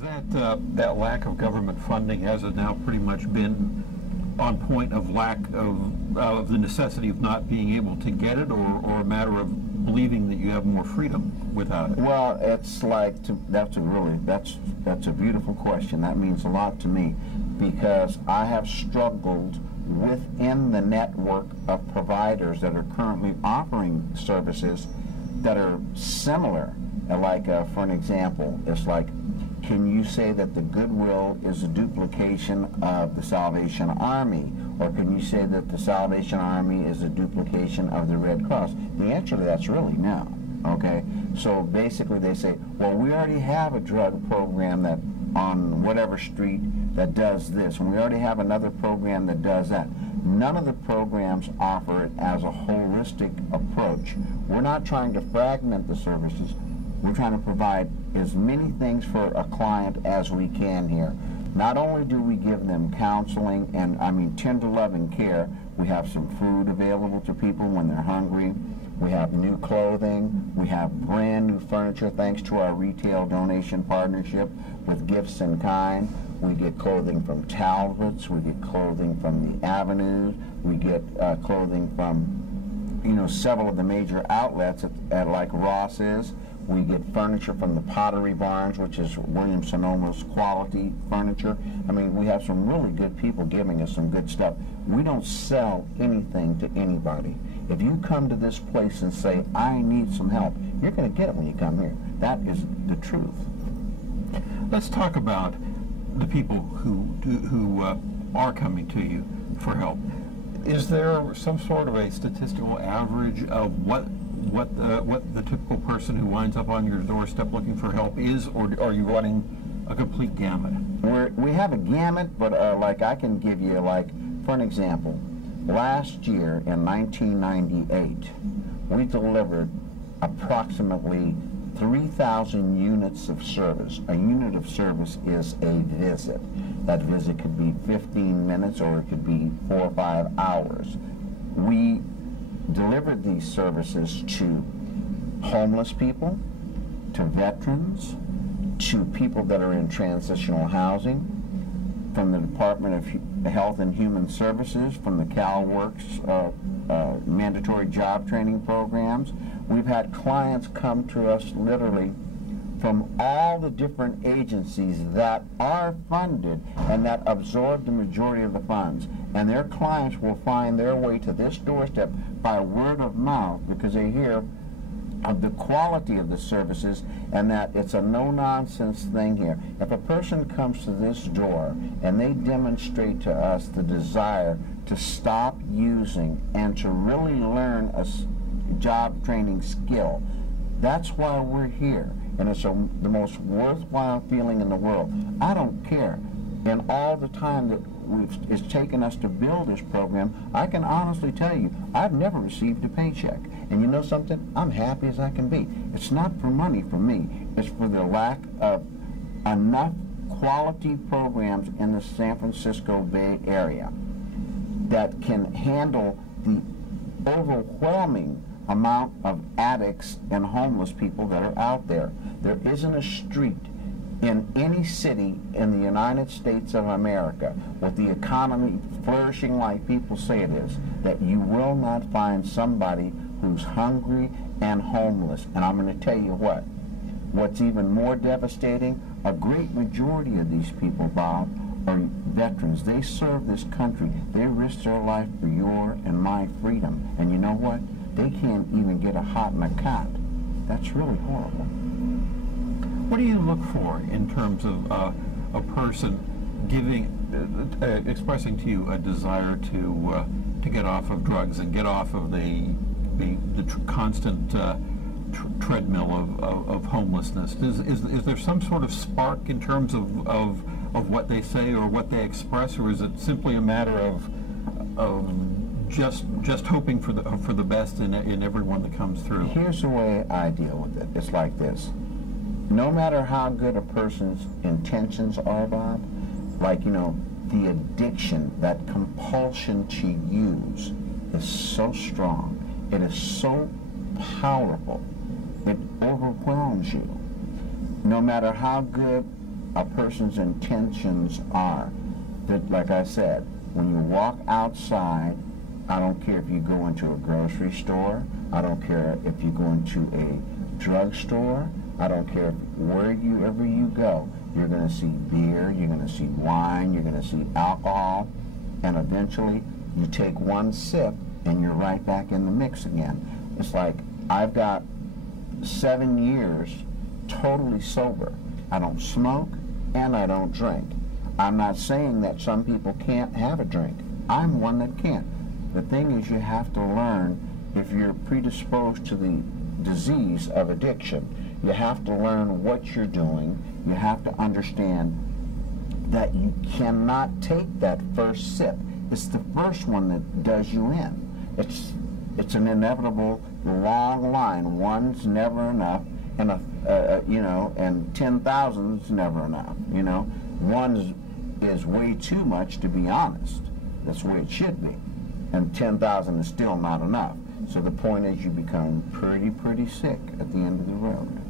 Has that lack of government funding, has it now pretty much been on point of lack of the necessity of not being able to get it, or a matter of believing that you have more freedom without it? Well, it's like, that's a beautiful question. That means a lot to me, because I have struggled within the network of providers that are currently offering services that are similar. Like, for an example, it's like, can you say that the Goodwill is a duplication of the Salvation Army? Or can you say that the Salvation Army is a duplication of the Red Cross? The answer to that's really no. Okay? So basically they say, well, we already have a drug program that on whatever street that does this, and we already have another program that does that. None of the programs offer it as a holistic approach. We're not trying to fragment the services. We're trying to provide as many things for a client as we can here. Not only do we give them counseling and, tender loving care, we have some food available to people when they're hungry. We have new clothing. We have brand new furniture thanks to our retail donation partnership with Gifts in Kind. We get clothing from Talbot's. We get clothing from the Avenues. We get clothing from, several of the major outlets at like Ross's. We get furniture from the Pottery Barns, which is Williams-Sonoma's quality furniture. We have some really good people giving us some good stuff. We don't sell anything to anybody. If you come to this place and say, I need some help, you're going to get it when you come here. That is the truth. Let's talk about the people who are coming to you for help. Is there some sort of a statistical average of what the typical person who winds up on your doorstep looking for help is, or are you running a complete gamut? We have a gamut, but like I can give you, like, for an example, last year in 1998, we delivered approximately 3,000 units of service. A unit of service is a visit. That visit could be 15 minutes or it could be 4 or 5 hours. We delivered these services to homeless people, to veterans, to people that are in transitional housing, from the Department of Health and Human Services, from the CalWorks mandatory job training programs. We've had clients come to us literally from all the different agencies that are funded and that absorb the majority of the funds. And their clients will find their way to this doorstep by word of mouth because they hear of the quality of the services and that it's a no-nonsense thing here. If a person comes to this door and they demonstrate to us the desire to stop using and to really learn a job training skill, that's why we're here. And it's the most worthwhile feeling in the world. I don't care. In all the time that it's taken us to build this program, I can honestly tell you, I've never received a paycheck. And you know something? I'm happy as I can be. It's not for money for me. It's for the lack of enough quality programs in the San Francisco Bay Area that can handle the overwhelming amount of addicts and homeless people that are out there. There isn't a street in any city in the United States of America with the economy flourishing like people say it is, that you will not find somebody who's hungry and homeless. And I'm going to tell you what's even more devastating, a great majority of these people, Bob, are veterans. They serve this country. They risk their life for your and my freedom. And you know what? They can't even get a hot in a cot. That's really horrible. What do you look for in terms of a person expressing to you a desire to get off of drugs and get off of the constant treadmill of homelessness? Is there some sort of spark in terms of what they say or what they express, or is it simply a matter of just hoping for the best in everyone that comes through? Here's the way I deal with it. It's like this. No matter how good a person's intentions are, Bob, like, the addiction, that compulsion to use is so strong. It is so powerful. It overwhelms you. No matter how good a person's intentions are. That, like I said, when you walk outside, I don't care if you go into a grocery store, I don't care if you go into a drugstore, I don't care wherever you go, you're going to see beer, you're going to see wine, you're going to see alcohol, and eventually you take one sip and you're right back in the mix again. It's like I've got 7 years totally sober. I don't smoke and I don't drink. I'm not saying that some people can't have a drink. I'm one that can't. The thing is, you have to learn, if you're predisposed to the disease of addiction, you have to learn what you're doing. You have to understand that you cannot take that first sip. It's the first one that does you in. It's an inevitable long line. One's never enough, and and 10,000 is never enough. One is way too much, to be honest. That's the way it should be. And 10,000 is still not enough. So the point is, you become pretty sick at the end of the road.